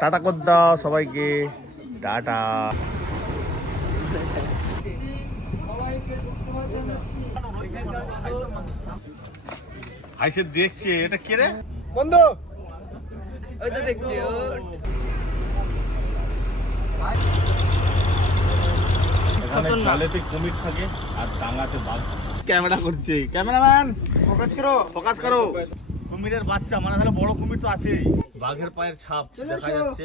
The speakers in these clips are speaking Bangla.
টাটা কর দাও সবাইকে। টাটা। আইসে দেখছে এটা কে রে? বন্ধু! ওই তো দেখছি ও। এখানে চালেতে কুমির থাকে আর ডাঙাতে বাঘ ক্যামেরা করছে। ক্যামেরাম্যান! ফোকাস করো। ফোকাস করো। কুমিরের বাচ্চা মানে তাহলে বড় কুমির তো আছেই। বাঘের পায়ের ছাপ দেখা যাচ্ছে।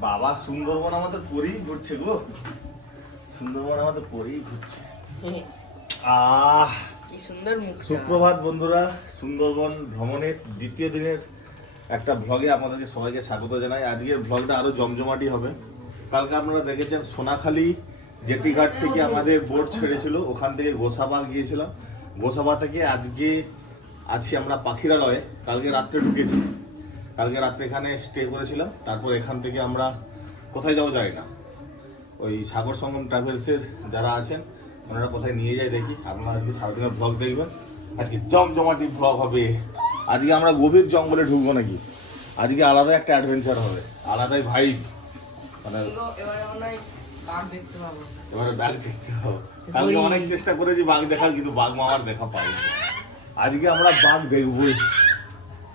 বাবা সুন্দরবন আমাদের পরেই ঘুরছে গো। সুন্দরবন আমাদের পরেই ঘুরছে। আহ কি সুন্দর মুখ। সুপ্রভাত বন্ধুরা সুন্দরবন ভ্রমণের দ্বিতীয় দিনের একটা ভ্লগে আপনাদেরকে সবাইকে স্বাগত জানাই। আজকের ভ্লগটা আরও জমজমাটি হবে। কালকে আপনারা দেখেছেন সোনাখালী জেটিঘাট থেকে আমাদের বোট ছেড়েছিল। ওখান থেকে গোসাবা গিয়েছিলাম। গোসাবা থেকে আজকে আছি আমরা পাখিরালয়ে। কালকে রাত্রে ঢুকেছি। কালকে রাত্রে এখানে স্টে করেছিলাম। তারপর এখান থেকে আমরা কোথায় যাব জানি না। ওই সাগর সঙ্গম ট্রাভেলসের যারা আছেন ওনারা কোথায় নিয়ে যায় দেখি। আপনারা আজকে সারাদিনের ব্লগ দেখবেন। আজকে জমজমাটি ব্লগ হবে। আজকে আমরা গভীর জঙ্গলে ঢুকবো নাকি? আজকে আলাদা একটা অ্যাডভেঞ্চার হবে। আলাদাই ভাইব মানে এবারে বাঘ দেখতে এবারে ব্যাগ দেখতে হবে কালকে অনেক চেষ্টা করেছি বাঘ দেখার কিন্তু বাঘ মামার দেখা পাইনি। আজকে আমরা বাঘ দেখবই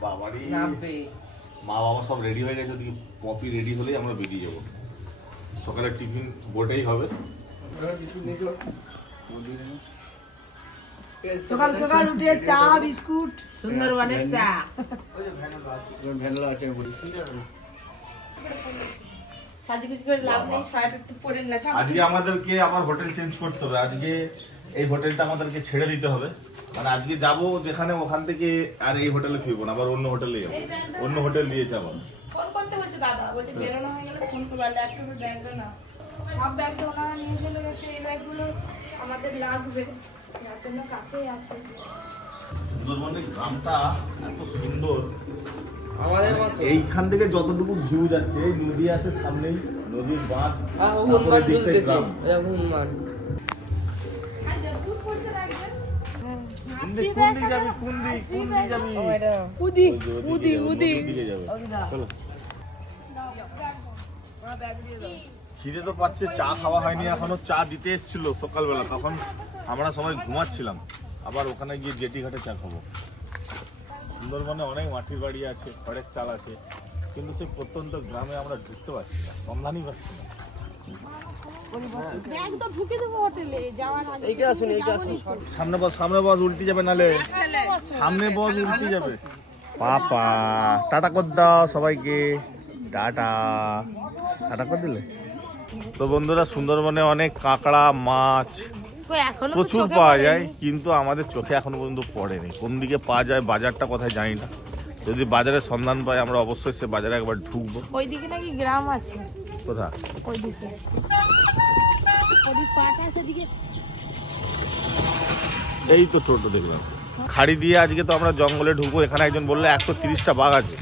বাবারি। নামবে। মা বাবা সব রেডি হয়ে গেছে ওদিকে পপি রেডি হলেই আমরা বেরিয়ে যাব। সকালে টিফিন বোটেই হবে। সকাল সকাল উঠে চা বিস্কুট সুন্দরবনের চা। ভ্যানলা আছে সাজগুজ করে লাভ নেই সোয়েটার তো পরে না চাপ আজকে আমাদেরকে আবার হোটেল চেঞ্জ করতে হবে। আজকে এই হোটেলটা আমাদেরকে ছেড়ে দিতে হবে। মানে আজকে যাব যেখানে ওখান থেকে আর এই হোটেলে ফিরবো না আবার অন্য হোটেলে যাব। অন্য হোটেল দিয়েছে আবার ফোন করতে বলছে দাদা বলছে বেরোনো হয়ে গেলে ফোন করব। আর একটু ব্যাগটা না সব ব্যাগটা ওনারা নিয়ে চলে গেছে। এই ব্যাগগুলো আমাদের লাগবে। যার জন্য কাছেই আছে। সুন্দরবনের গ্রামটা এত সুন্দর। আমাদের এইখান থেকে যতটুকু ভিউ যাচ্ছে নদী আছে সামনেই নদীর বাঁধ হনুমান কোন দিক যাবি কোন দিক কোন দিক যাবি? ও এটা। উদি ওই যে ওদিকে যাবে, অন্য দিকে যাবে। চলো। খিদে তো পাচ্ছে চা খাওয়া হয়নি এখনও চা দিতে এসেছিল সকালবেলা তখন আমরা সবাই ঘুমাচ্ছিলাম। আবার ওখানে গিয়ে জেটি ঘাটে চা খাব। সুন্দরবনে অনেক মাটির বাড়ি আছে খড়ের চাল আছে কিন্তু সেই প্রত্যন্ত গ্রামে আমরা ঢুকতে পারছি না সন্ধানই পাচ্ছি না। ব্যাগ তো ঢুকে দেবো হোটেলে যাওয়ার আগে। এইটা আসুন এইটা আসুন সামনে বস সামনে বস উল্টি যাবে নালে। সামনে বস উল্টি যাবে। পাপা টাটা কর দাও সবাইকে। টাটা। টাটা করে দিলে? তো বন্ধুরা সুন্দরবনে অনেক কাঁকড়া মাছ প্রচুর পাওয়া যায় কিন্তু আমাদের চোখে এখনও পর্যন্ত পড়েনি। কোন দিকে পাওয়া যায় বাজারটা কোথায় জানি না। যদি বাজারের সন্ধান পাই আমরা অবশ্যই সে বাজারে একবার ঢুকবো। ওইদিকে নাকি গ্রাম আছে। কোথা? ওইদিকে। পাট এই তো টোটো দেখলাম। খাড়ি দিয়ে আজকে তো আমরা জঙ্গলে ঢুকবো এখানে একজন বললে একশো তিরিশটা বাঘ আছে।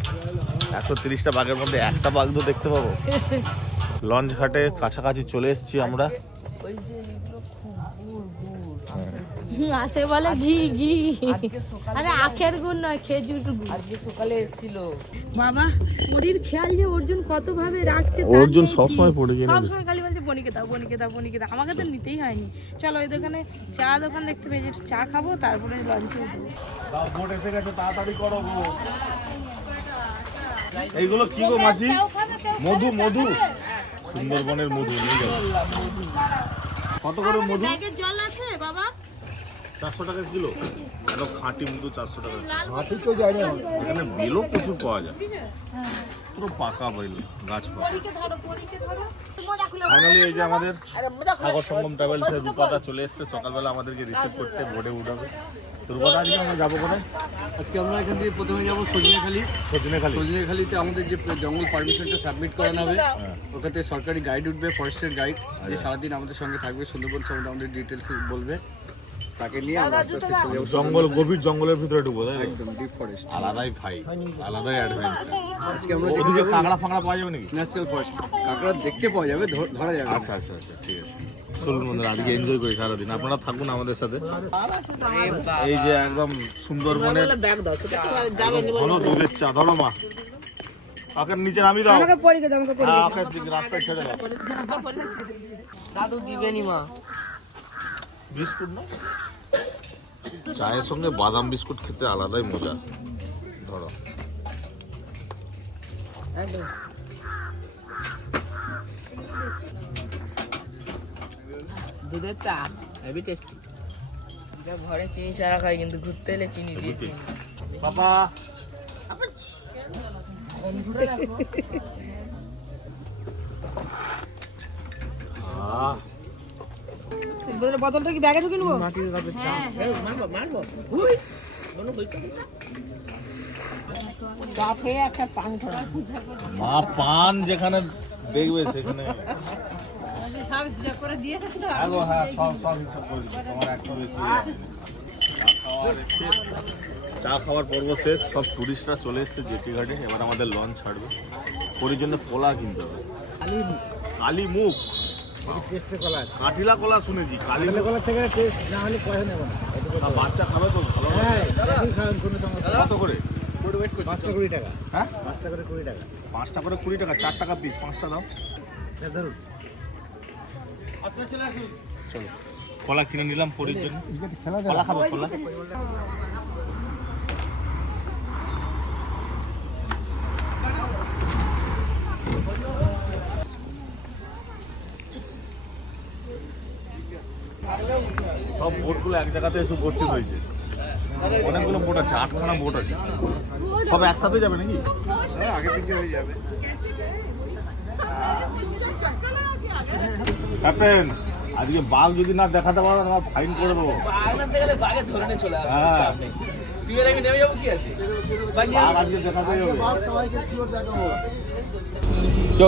একশো তিরিশটা বাঘের মধ্যে একটা বাঘ তো দেখতে পাবো। লঞ্চ ঘাটে কাছাকাছি চলে এসেছি আমরা ওই যে এগুলো খুব গুড় গুড় হুম, আসে বলে ঘি ঘি। আরে আখের গুড় নয় খেজুর গুড়। আজকে সকালে এসেছিল। বাবা ওরির খেয়াল যে অর্জুন কত ভাবে রাখছে তার অর্জুন সবসময় পড়ে গিয়ে নেবে। সবসময় খালি বলছে বনিকে দাও বনিকে দাও বনিকে দাও আমাকে তো নিতেই হয়নি। চলো ওই দোকানে চা দোকান দেখতে পেয়েছি একটু চা খাব তারপরে লঞ্চে উঠবো। বোট এসে গেছে তাড়াতাড়ি করো গো। এইগুলো কি গো মাসি? মধু মধু। সুন্দরবনের মধু কত করে মধু? জল আছে বাবা। চারশো টাকা কিলো? কেন খাঁটি মধু চারশো টাকা? হাতি তো যায় না। এখানে বেলও প্রচুর পাওয়া যায়। পুরো পাকা বেল গাছ পাকা। ফাইনালি এই যে আমাদের সাগর সঙ্গম ট্রাভেলসের রূপাদা চলে এসছে। সকালবেলা আমাদেরকে রিসিভ করতে বোর্ডে উঠাবে। তো রূপাদা আজকে আমরা যাব কোথায়? আজকে আমরা এখান থেকে প্রথমে যাব সজনেখালি। সজনেখালি। সজনেখালিতে আমাদের যে জঙ্গল পারমিশনটা সাবমিট করানো হবে ওখানে সরকারি গাইড উঠবে ফরেস্টের গাইড যে সারাদিন আমাদের সঙ্গে থাকবে। সুন্দরবন সম্বন্ধে আমাদের ডিটেলস বলবে। তাকে নিয়ে আমরা আস্তে আস্তে চলে যাব। জঙ্গল গভীর জঙ্গলের ভিতরে ঢুকবো তাই একদম ডিপ ফরেস্ট আলাদাই ভাই আলাদাই অ্যাডভেঞ্চার আজকে আমরা ওদিকে কাঁকড়া ফাঁকড়া পাওয়া যাবে নাকি? ন্যাচারাল ফরেস্ট কাঁকড়া দেখতে পাওয়া যাবে ধরা যাবে আচ্ছা আচ্ছা আচ্ছা ঠিক আছে। চলুন বন্ধুরা আজকে এনজয় করি সারাদিন। আপনারা থাকুন আমাদের সাথে। এই যে একদম সুন্দরবনের ঘন দুধের চা ধরো মা। ওকে নিচে নামিয়ে দাও। আমাকে পড়ে গেছে আমাকে পড়ে রাস্তায় ছেড়ে দাও। দাদু দিবেনি মা। বিস্কুট না? চায়ের সঙ্গে বাদাম বিস্কুট খেতে আলাদাই মজা। ধরো। দুধের চা হেভি টেস্টি ঘরে চিনি ছাড়া খাই কিন্তু ঘুরতে এলে চিনি দিয়ে। বাবা। আহ। বোতলটা কি ব্যাগে ঢুকে নেব? মাটির কাপের চা। মারবো মারবো। চা খেয়ে একটা পান খাওয়া মা পান যেখানে দেখবে সেখানে। হ্যাঁ গো, হ্যাঁ, সব সব হিসাব করে তোমার একটা বেশি। চা খাওয়ার চা খাওয়ার পর্ব শেষ। সব টুরিস্টরা চলে এসছে জেটি ঘাটে। এবার আমাদের লঞ্চ ছাড়বে। ওর জন্য কলা কিনতে হবে। কালী মুখ। কাঠিলা কলা শুনেছি কালী মুখ কলার থেকে টেস্ট না হলে পয়সা নেব না। বাচ্চা খাবে তো ভালো হ্যাঁ কোনো সমস্যা কত করে? পাঁচটা কুড়ি টাকা। হ্যাঁ? পাঁচটা করে কুড়ি টাকা। পাঁচটা করে কুড়ি টাকা চার টাকা পিস পাঁচটা দাও। ধরুন। চলো। কলা কিনে নিলাম পরির জন্য। কলা খাব কলা? জায়গাতে এসে উপস্থিত হয়েছে। অনেকগুলো বোট আছে আটখানা বোট আছে। সব একসাথে যাবে নাকি? হ্যাঁ আগে পিছিয়ে হয়ে যাবে ক্যাপ্টেন আজকে বাঘ যদি না দেখাতে পারো না ফাইন করে দেবো। হ্যাঁ।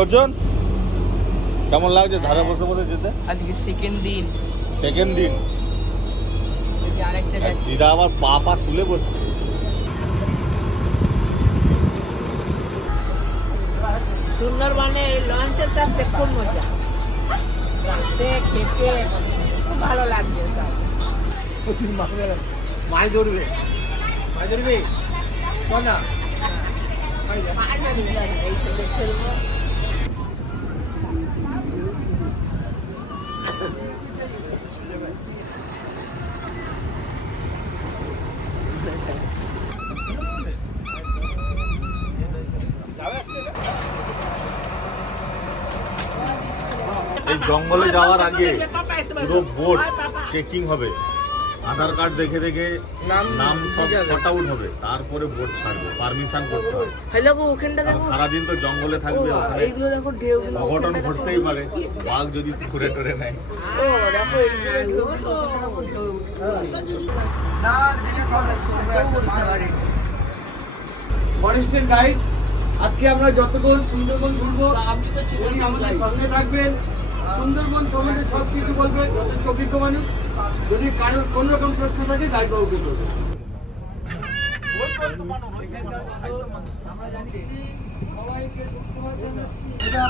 অর্জন কেমন লাগছে ধারে বসে বসে যেতে? আজকে সেকেন্ড দিন। সেকেন্ড দিন। দিদা আবার পা পা তুলে বসছে। সুন্দরবনে এই লঞ্চে চাপতে খুব মজা। চাপতে খেতে খুব ভালো লাগছে সব। মাছ ধরবে। মাছ ধরবে? কোনা এই তো দেখতে জঙ্গলে যাওয়ার আগে পুরো বোট চেকিং হবে। আধার কার্ড দেখে দেখে নাম সব শর্ট আউট হবে। তারপরে বোট ছাড়বে। পারমিশন করতে হবে। সারাদিন তো জঙ্গলে থাকবে ওখানে এইগুলো দেখো ঢেউগুলো অঘটন ঘটতেই পারে। বাঘ যদি ঘুরে টরে নেয়। ফরেস্টের গাইড আজকে আমরা যতক্ষণ সুন্দরবন ঘুরবো আপনি তো আমাদের সঙ্গে থাকবেন। সুন্দরবন সম্বন্ধে সব কিছু বলবেন যথেষ্ট অভিজ্ঞ মানুষ। যদি কারোর কোনো রকম প্রশ্ন থাকে গাইড বাবুকে করবেন এটা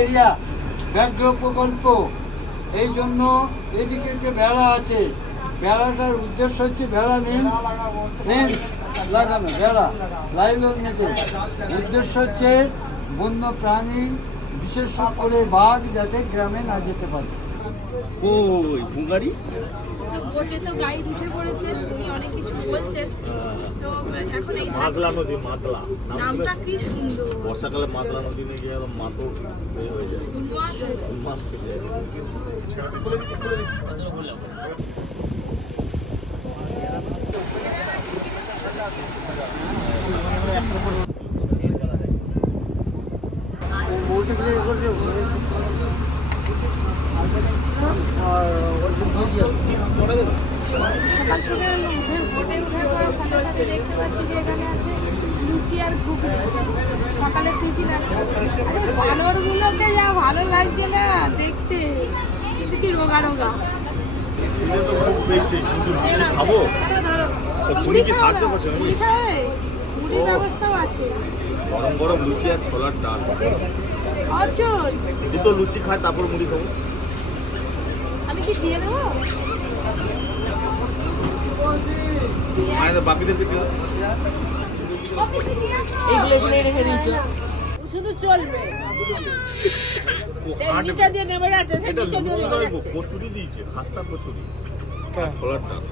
এরিয়া প্রকল্প। এই জন্য এদিকে বেড়া আছে বেড়াটার হচ্ছে লাগানো বেড়া উদ্দেশ্য হচ্ছে বন্য প্রাণী বিশেষ করে বাঘ যাতে গ্রামে না যেতে পারে। ওই ভুগাড়ি বোটে তো গাইড উঠে পড়েছে উনি অনেক কিছু বলছেন। তো এখন এই মাতলা নদী মাতলা নামটা কি সুন্দর। বর্ষাকালে মাতলা নদী নিয়ে গিয়ে হয়ে যায়। উঠে উঠার পরে সাথে সাথে দেখতে পাচ্ছি যে এখানে আছে লুচি আর ঘুগনি সকালের টিফিন আছে যা ভালো লাগছে না দেখতে কিন্তু কি রোগা রোগা খুব মুড়ি খাবে মুড়ির ব্যবস্থাও আছে গরম গরম লুচি আর ছোলার ডাল। অর্জুন। দুটো লুচি খায় তারপর মুড়ি খাব। আমি কি দিয়ে দেবো? মায়েদের বাপিদেরকে দিও। এইগুলো এগুলো রেখে দিয়েছ। শুধু চলবে। ও, সেই আট- নিচে দিয়ে নেমে যাচ্ছে সেই এটা নিচে দিয়ে নেমে যাচ্ছে। কচুরি দিয়েছে খাস্তা কচুরি। ছোলার ডাল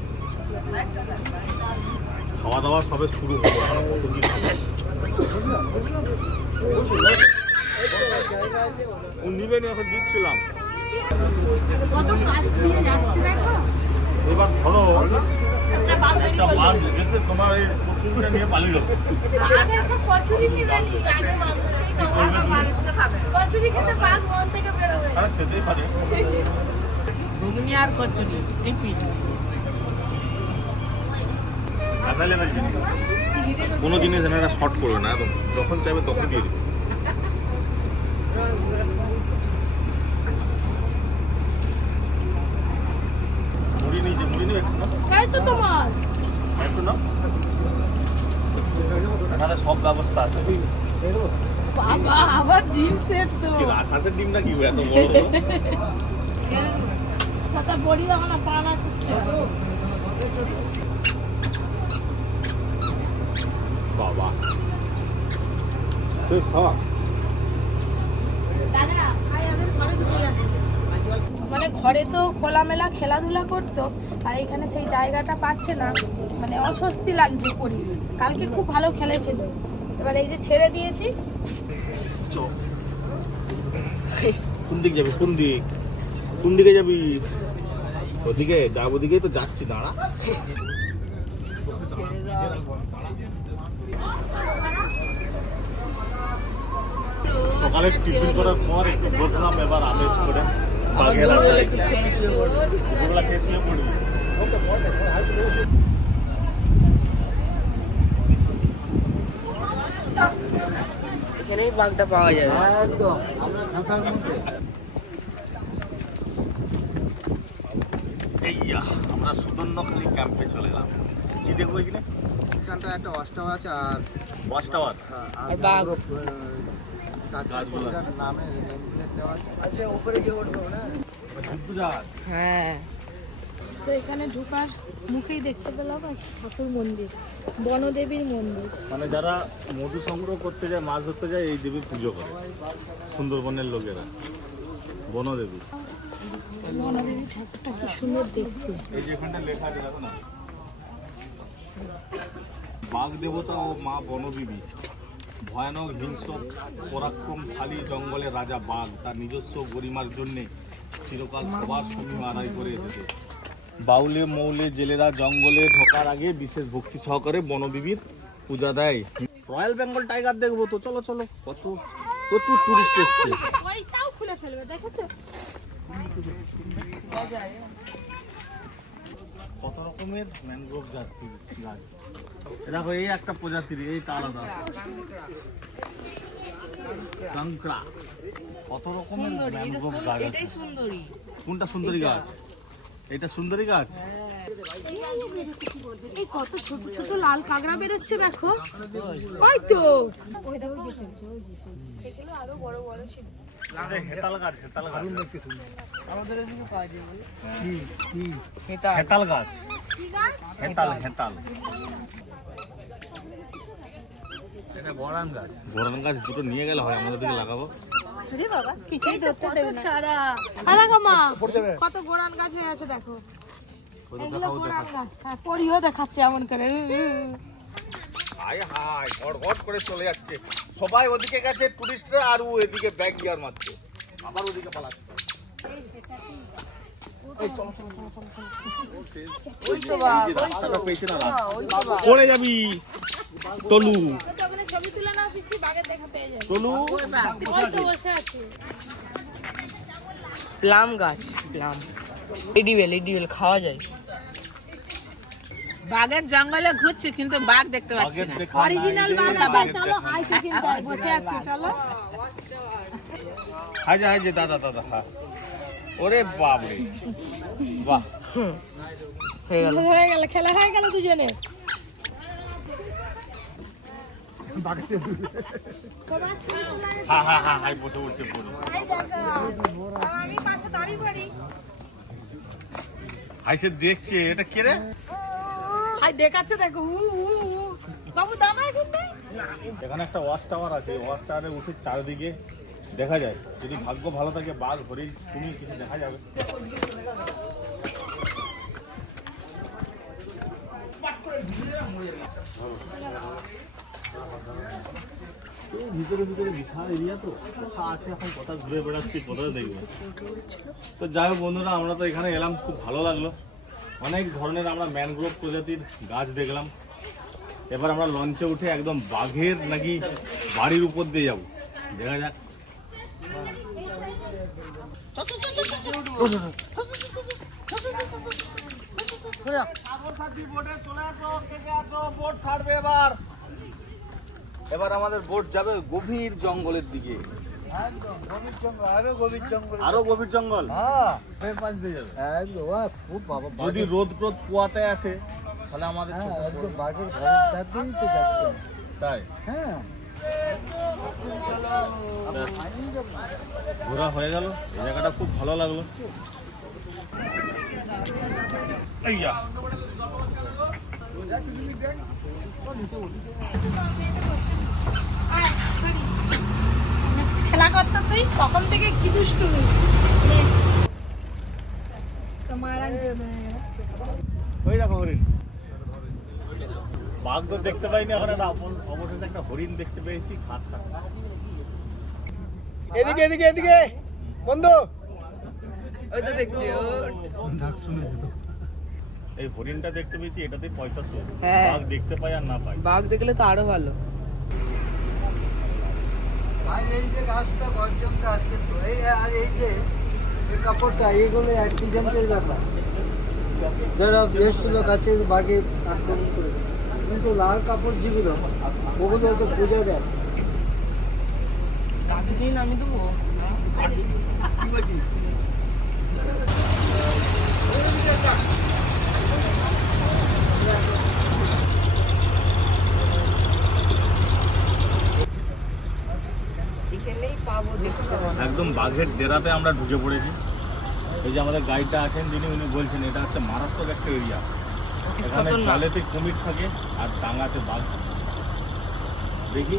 খাওয়া দাওয়া সবে শুরু হলো আর কত কি নিবেনি এখন দিচ্ছিলাম। কত কাজ দিয়ে যাচ্ছে দেখো? এবার ধরো একটা। মাছ এসে তোমার এই কচুরিটা নিয়ে পালিয়ে গেল। আগে সব কচুরি নিবেনি আগে মানুষকেই খাওয়াবে মানুষকে খাবে। কচুরি খেতে বাঘ মন থেকে বেরোবে তারা খেতেই পারে। ঘুগনি আর কচুরি কোনো জিনিস এনারা শর্ট করবে না যখন চাইবে তখন দিয়ে দিবে মুড়ি নিয়েছে মুড়ি নেবে একটু না তাই তো তোমার একটু না এখানে সব ব্যবস্থা আছে বাবা আবার ডিম সেদ্ধ। কি ডিম না কি এত বড় বড়? বড়ি দাও না পানা বাবা। শেষ হওয়া দাদা আয় আমাদের ঘরে ঢুকে যাচ্ছে। মানে ঘরে তো খোলামেলা খেলাধুলা করতো আর এখানে সেই জায়গাটা পাচ্ছে না। মানে অস্বস্তি লাগছে করি কালকে খুব ভালো খেলেছিল। এবার এই যে ছেড়ে দিয়েছি। কোন দিক যাবি? কোন দিক? কোন দিকে যাবি? ওদিকে যাব ওদিকে তো যাচ্ছি দাঁড়া। সকালে টিফিন করার পর একটু বসলাম এবার আমেজ করে। বাঘের আসে দুপুরবেলা খেয়ে শুয়ে পড়বি। এখানেই বাঘটা পাওয়া যাবে। একদম আমরা খাতার মধ্যে। এইয়া আমরা সুদর্ণখালি ক্যাম্পে চলে এলাম। কি দেখব এখানে? এখানটা একটা অস্টাও আছে আর ওয়াচ টাওয়ার আর বাঘ। গাছের গাছগুলো। নামে নেম প্লেট দেওয়া আছে। যুদ্ধজাহাজ হ্যাঁ। তো এখানে ঢোকার মুখেই দেখতে পেলাম একটা ঠাকুর মন্দির বনদেবীর মন্দির। মানে যারা মধু সংগ্রহ করতে যায় মাছ ধরতে যায় এই দেবীর পুজো করে। সুন্দরবনের লোকেরা বনদেবী। বনদেবী ঠাকুরটা কি সুন্দর দেখতে। এই যে এখানটা লেখা আছে দেখো না? বাঘ দেবতা ও মা বনবিবি ভয়ানক হিংস্র পরাক্রমশালী জঙ্গলের রাজা বাঘ তার নিজস্ব গরিমার জন্য চিরকাল সবার সমীহ আদায় করে এসেছে। বাউলে মৌলে জেলেরা জঙ্গলে ঢোকার আগে বিশেষ ভক্তি সহকারে বনবিবির পূজা দেয়। রয়্যাল বেঙ্গল টাইগার দেখব তো চলো চলো। কত প্রচুর টুরিস্ট এসছে। খুলে ফেলবে দেখেছ? কত রকমের ম্যানগ্রোভ জাতি গাছ। দেখো এই একটা প্রজাতির এইটা আলাদা। কাঙ্কড়া কত রকমের ম্যানগ্রোভ গাছ কোনটা সুন্দরী গাছ? এটা সুন্দরী গাছ? এই কত ছোট ছোট লাল কাঁকড়া বেরোচ্ছে দেখো। ওই তো। আরে হেতাল গাছ হেতাল হেতাল। গাছ? হেতাল হেতাল। এটা বরান গাছ। বরান গাছ দুটো নিয়ে গেলে হয় আমাদের দিকে লাগাবো। কিছুই ধরতে দেবে না। ছাড়া আর মা কত গোড়ান গাছ হয়ে আছে দেখো। এগুলো গোড়ান গাছ। হ্যাঁ পরিও দেখাচ্ছে এমন করে। হাই হাই ঘট করে চলে যাচ্ছে। সবাই ওদিকে গেছে টুরিস্টরা আর ও এদিকে ব্যাগ গিয়ার মারছে। আবার ওদিকে পালাচ্ছে। এই পড়ে যাবি। টলু প্লাম গাছ প্লাম। লেডিবেল লেডিবেল খাওয়া যায়। বাঘের জঙ্গলে ঘুরছে কিন্তু বাঘ দেখতে পাচ্ছি না। অরিজিনাল বাগ আছে চলো হাই বসে আছে চলো। হাই যে হাই যে দাদা দাদা হ্যাঁ ওরে বাবরে বাহ। হয়ে গেল। হয়ে গেল খেলা হয়ে গেল দুজনে। হ্যাঁ হ্যাঁ হ্যাঁ বসে উঠছে পুরো এই দেখো। আর আমি পাশে দাঁড়িয়ে পড়ি। হাই দেখছে। এটা কে রে? হাই দেখাচ্ছে দেখো। উ বাবু কিন্তু এখানে একটা ওয়াচ টাওয়ার আছে। ওয়াচ টাওয়ারে উঠে চারিদিকে দেখা যায়। যদি ভাগ্য ভালো থাকে, বাঘ, হরিণ তুমি কিছু দেখা যাবে। ভিতরে ভিতরে বিশাল এরিয়া তো। আছে এখন কোথা ঘুরে বেড়াচ্ছি, কোথায় দেখব। তো যাই হোক বন্ধুরা, আমরা তো এখানে এলাম, খুব ভালো লাগল। অনেক ধরনের আমরা ম্যানগ্রোভ প্রজাতির গাছ দেখলাম। এবার আমরা লঞ্চে উঠে একদম বাঘের নাকি বাড়ির উপর দিয়ে যাব। দেখা যাক। এবার আমাদের বোট যাবে গভীর জঙ্গলের দিকে। একদম গভীর জঙ্গল আরও গভীর জঙ্গল? হ্যাঁ যদি রোদ টোদ পোয়াতে আসে তাহলে আমাদের হ্যাঁ বাঘের ঘরের তো যাচ্ছে। তাই? হ্যাঁ। ঘোরা হয়ে গেল। এই জায়গাটা খুব ভালো লাগল। এইয়া। খেলা করতে তুই? কখন থেকে কি দুষ্টু? তোমার ওই দেখো হরিণ। বাঘ তো দেখতে পাইনি অপ- অবশেষে একটা হরিণ দেখতে পেয়েছি ঘাস খাচ্ছে। এদিকে এদিকে এদিকে। বন্ধু। এই হরিণটা দেখতে পেয়েছি এটাতে পয়সা শোধ হ্যাঁ। বাঘ দেখতে পাই আর না পাই বাঘ দেখলে তো আরও ভালো। আর এই যে গাছটা গর্জন গাছ কিন্তু এই আর এই যে এই কাপড়টা এইগুলো অ্যাক্সিডেন্টের ব্যাপার। যারা এসছিল গাছে বাঘে আক্রমণ করে কিন্তু লাল কাপড় যেগুলো ওগুলো তো বুঝে দেয়। আমি দেবো? পাবো একদম বাঘের ডেরাতে আমরা ঢুকে পড়েছি। এই যে আমাদের গাইডটা আছেন যিনি উনি বলছেন এটা হচ্ছে মারাত্মক একটা এরিয়া এখানে। কুমির থাকে আর ডাঙাতে বাঘ। দেখি?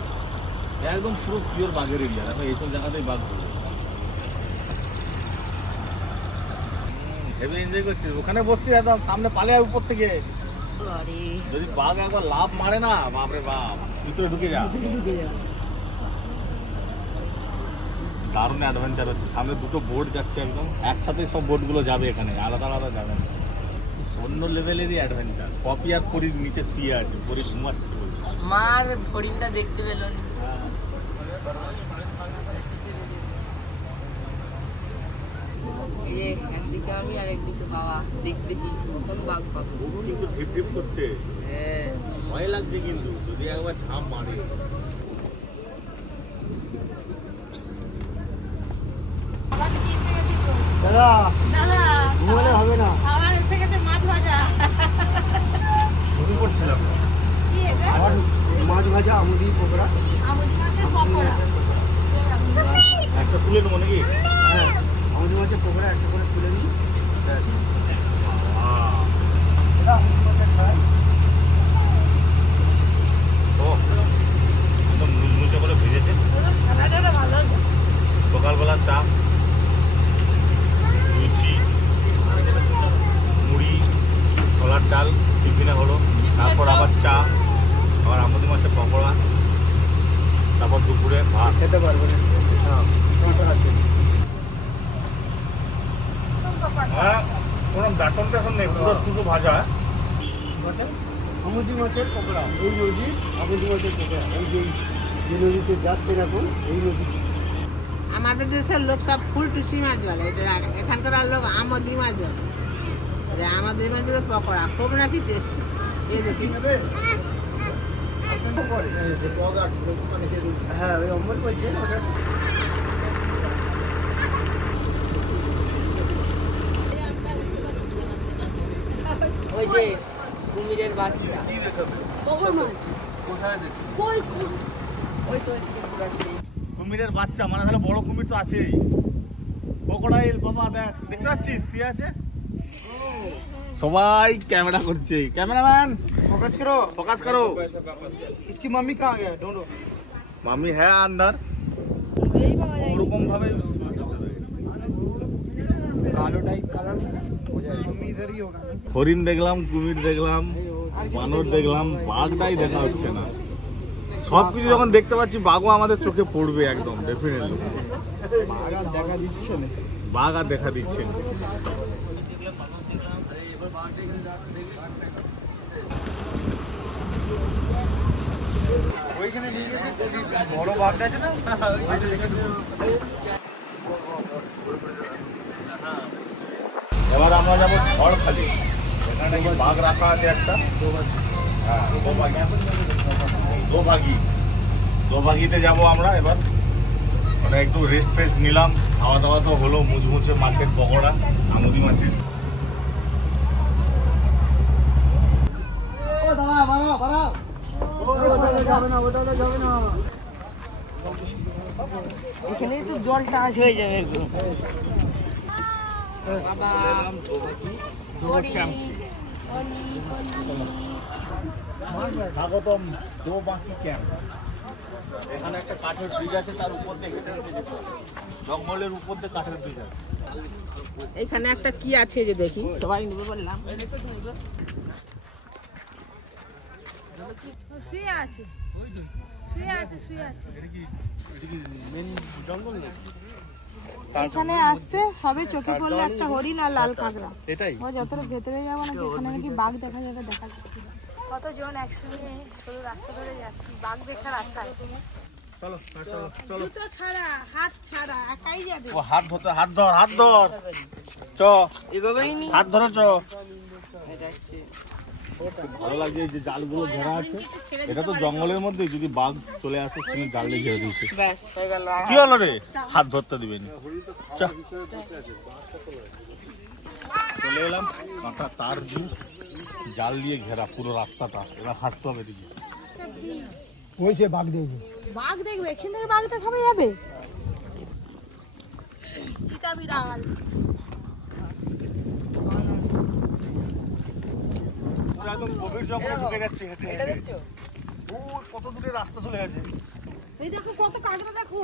একদম পুরো পিওর বাঘের এরিয়া দেখো এইসব জায়গাতেই বাঘ হেভি এনজয় করছিস। ওখানে বসছি একদম সামনে পালে উপর থেকে। যদি বাঘ একবার লাভ মারে না বাপরে বাপ ভিতরে ঢুকে যা। দারুণ অ্যাডভেঞ্চার হচ্ছে। সামনে দুটো বোট যাচ্ছে একদম। একসাথে সব বোটগুলো যাবে এখানে। আলাদা আলাদা যাবে। না অন্য লেভেলেরই অ্যাডভেঞ্চার কপি আর পরির নিচে শুয়ে আছে পরি ঘুমাচ্ছে বলছে। মার হরিণটা দেখতে পেল না। এই যে একদিকে আমি আর একদিকে বাবা দেখতেছি কখন বাঘ পাবো। কিন্তু ঢিপ ঢিপ করছে। হ্যাঁ। ভয় লাগছে কিন্তু যদি একবার ঝাঁপ মারে। দাদা ঘুমালে হবে না আবার এসে গেছে মাছ ভাজা ঘুমিয়ে পড়ছিলাম আর মাছ ভাজা আমুদি পকোড়া। আমুদি মাছের পকোড়া। একটা তুলে নেব নাকি? হ্যাঁ আমুদি মাছের পকোড়া একটা করে তুলে নিই। ব্যাস। আহ, এটা আমুদি মাছের খায় ও একদম মুচমুচে করে ভেজেছে খানাটা ভালো সকালবেলা চা লুচি মুড়ি ছোলার ডাল টিফিনে হলো। তারপর আবার চা আবার আমুদি মাছের পকোড়া তারপর দুপুরে ভাত। খেতে পারবে না। হ্যাঁ। হ্যাঁ কোনো নেই পুরো শুধু ভাজা। আমুদি মাছের পকোড়া। এই নদী আমুদি মাছের পকোড়া। এই যে যে নদীতে যাচ্ছেন এখন এই নদী। আমাদের দেশের লোক সব ফুল টুসি মাছ বলে। এখানকার লোক আমদি মাছ বলে। আমাদের মাছের পকোড়া, খুব নাকি টেস্টি এই দেখি। হ্যাঁ ওই অম্বল বলছেন ওটা। ওই যে কুমিরের বাচ্চা। কুমিরের বাচ্চা মানে তাহলে বড় কুমির তো আছেই। ক্রোকোডাইল বাবা, দেখ, দেখতে পাচ্ছিস? শুয়ে আছে? সবাই ক্যামেরা করছে ক্যামেরাম্যান फोकस करो ফোকাস করো इसकी मम्मी कहाँ गया ढूंढो মাম্মি হ্যাঁ আন্ডার ওরকম ভাবে कालो टाइप कलर मम्मी इधर ही होगा হরিণ দেখলাম কুমির দেখলাম বানর দেখলাম বাঘটাই দেখা হচ্ছে না সব কিছু যখন দেখতে পাচ্ছি বাঘও আমাদের চোখে পড়বে একদম ডেফিনেটলি দেখা দিচ্ছে না বাঘ আর দেখা দিচ্ছে না। ওইখানে নিয়ে গেছে বড় বাঘটা আছে না? এবার আমরা যাব ঝড়খালি। এখানে বাঘ রাখা আছে একটা? হ্যাঁ, দোভাগী। দোভাগী দোভাগীতে যাব আমরা এবার। একটু রেস্ট ফেস্ট নিলাম। খাওয়া দাওয়া তো হলো মুচমুচে মাছের পকোড়া আমুদি মাছের ও দাদা বাড়াও বাড়াও ওটাতে যাবে না ওটাতে যাবে না। এখানে একটু জল টাচ হয়ে যাবে স্বাগতম দো বাকি ক্যাম্প এখানে একটা কাঠের ব্রিজ আছে তার উপর দিয়ে হেঁটে হেঁটে যেতে জঙ্গলের উপর দিয়ে কাঠের ব্রিজ আছে এখানে একটা কি আছে যে দেখি? সবাই নেবে বললাম। আছে। এখানে আসতে সবে চোখে পড়ল একটা হরিণ আর লাল কাঁকড়া এটাই। ও যতটা ভেতরে যাব নাকি এখানে নাকি বাঘ দেখা যাবে দেখা যাচ্ছে কতজন একসঙ্গে শুধু রাস্তা ধরে যাচ্ছি? বাঘ দেখার আশায়। চলো চলো চলো। জুতো ছাড়া হাত ছাড়া একাই যাবে। ও হাত ধরতে হাত ধর হাত ধর। চ। এগোবেই নি? হাত ধরে চ। ভালো লাগছে এই যে জালগুলো ঘেরা আছে। এটা তো জঙ্গলের মধ্যে যদি বাঘ চলে আসে সেখানে জাল দিয়ে ঘিরে দিয়েছে। কি হলো রে? হাত ধরতে দিবেনি চলে এলাম। কাঁটা তার দিয়ে জাল দিয়ে ঘেরা পুরো রাস্তাটা। এবার হাঁটতে হবে দিকে ওই সে বাঘ দেখবে। বাঘ দেখবে? এখান থেকে বাঘ দেখাবে যাবে? চিতা বিড়াল পুরো একদম গভীর জঙ্গলে ঢুকে যাচ্ছে হেঁটে হেঁটে। ও কত দূরে রাস্তা চলে গেছে। এই দেখো কত কাঁকড়া দেখো।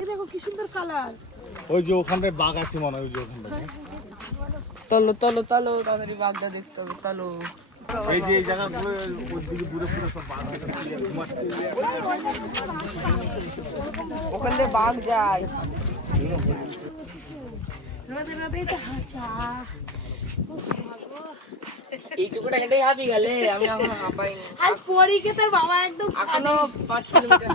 এই দেখো কি সুন্দর কালার। ওই যে ওখানটায় বাঘ আছে মনে হয় ওই যে ওখানটায়। তলো তলো তলো তাড়াতাড়ি বাঘটা দেখতে হবে তলো। এই যে এই জায়গাগুলো ওই দিকে দূরে ফুরে সব বাঘ ওখান থেকে বাঘ যায়। রোদে রোদে তো এইটুকুটা হেঁটেই গেলে আমি এখন হাঁপাইনি আর পরীকে তার বাবা একদম এখনও পাঁচ কিলোমিটার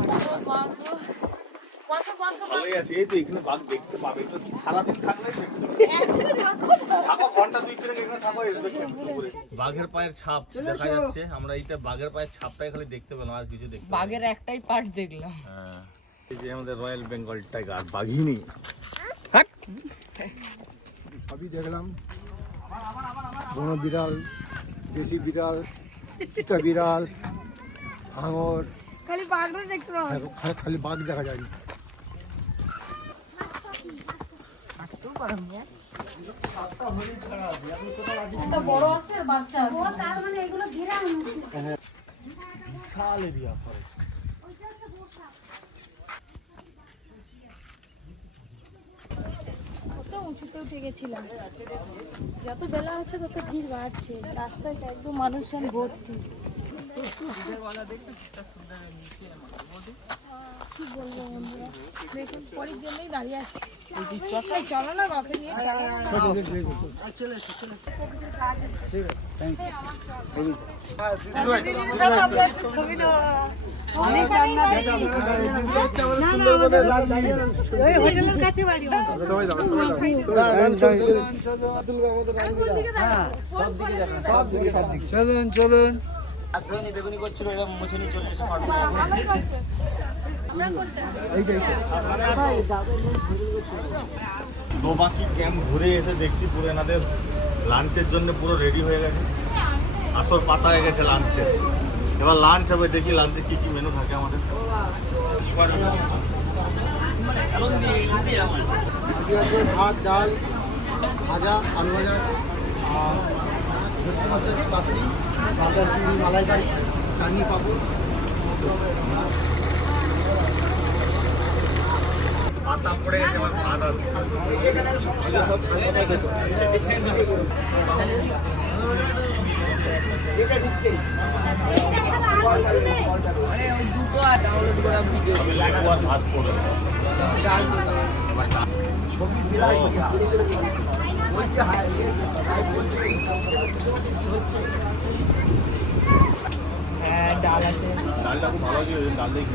দুপুরে। বাঘের পায়ের ছাপ দেখা যাচ্ছে। আমরা এইটা বাঘের পায়ের ছাপটাই খালি দেখতে পেলাম আর কিছু দেখতে বাঘের একটাই পার্ট দেখলাম। হ্যাঁ। এই যে আমাদের রয়্যাল বেঙ্গল টাইগার বাঘিনী। সবই দেখলাম। বন বিড়াল দেশি বিড়াল চিতা বিড়াল হাঙর। খালি দেখতে পাবো। খালি বাঘ দেখা যায় একটা বড় আছে আর বাচ্চা আছে তার মানে এগুলো বিড়াল বিশাল এরিয়া কত উঁচুতে উঠে গেছিলাম যত বেলা হচ্ছে তত ভিড় বাড়ছে। রাস্তায় একদম মানুষজন ভর্তি। কি বলব বন্ধুরা? দেখুন পরের জন্যই দাঁড়িয়ে আছি। চলো না রকে নিয়ে। চলো না। চলুন চলুন কোনটা? দোবাকি ক্যাম্প ঘুরে এসে দেখছি পুরো এনাদের লাঞ্চের জন্য পুরো রেডি হয়ে গেছে। আসর পাতা হয়ে গেছে লাঞ্চের। এবার লাঞ্চ হবে, দেখি লাঞ্চে কি কি মেনু থাকে আমাদের। ভাত, ডাল, ভাজা, আলু ভাজা আর বাঁধা মালাইকারি, চাটনি, পাপড়। গেছে ভাত আছে। আমি লেবু আর ভাত পড়ে হ্যাঁ ডাল আছে। ডালটা খুব ভালো হয়েছে ডাল দিয়ে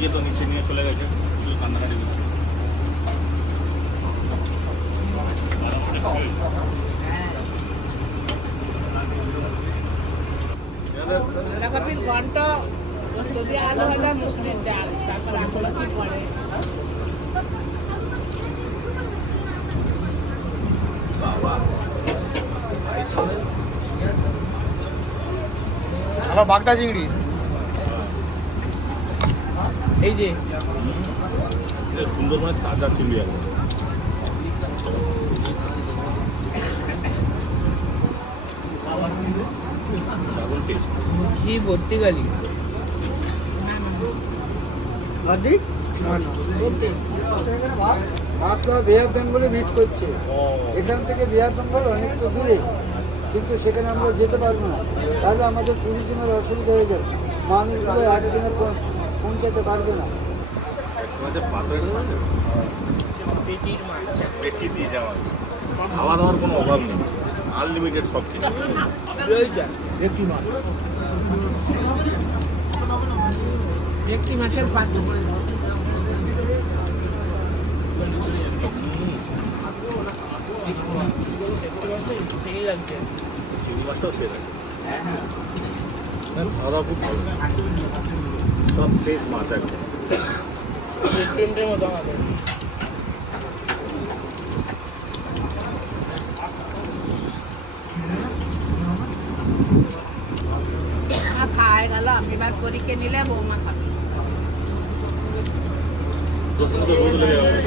খেয়ে তো নিচে নিয়ে চলে গেছে। কান্নাকাটি ঘন্ট আলু ডাল আবার বাগদা চিংড়ি। এই যে। সুন্দরবনের তাজা চিংড়ি আছে দারুণ ঘি ভর্তি গালি? বিহার বেঙ্গলে মিট করছে। এখান থেকে বিহার বেঙ্গল অনেকটা দূরে। কিন্তু সেখানে আমরা যেতে পারব না। তাহলে আমাদের ট্যুরিজমের অসুবিধা হয়ে যাবে। মানুষগুলো একদিনে পৌঁছাতে পারবে না। পেটি দিয়ে যাওয়া। খাওয়া দাওয়ার কোনো অভাব নেই। আনলিমিটেড সব কিছু ভেটকি মাছের পাত্র সেই লাগছে চিংড়ি মাছটাও সেরা খাওয়া খুব ভালো আমি এবার পরীক্ষা নিলে বৌমা খাবে প্রচণ্ড রোদ লেগে যাবে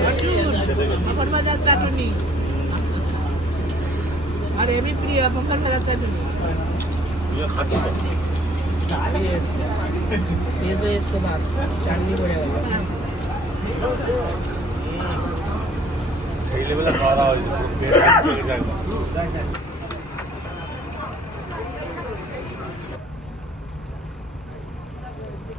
খেতে গেলে এখন বাজার চাটনি আর এমনি প্রিয় এখন বাজার চাটনি তুমিও খাচ্ছি তো শেষ হয়ে এসছে ভাত চাটনি পড়ে গেল সেই লেভেলে খাওয়া দাওয়া হয়েছে পেট লেগে যায় একদম।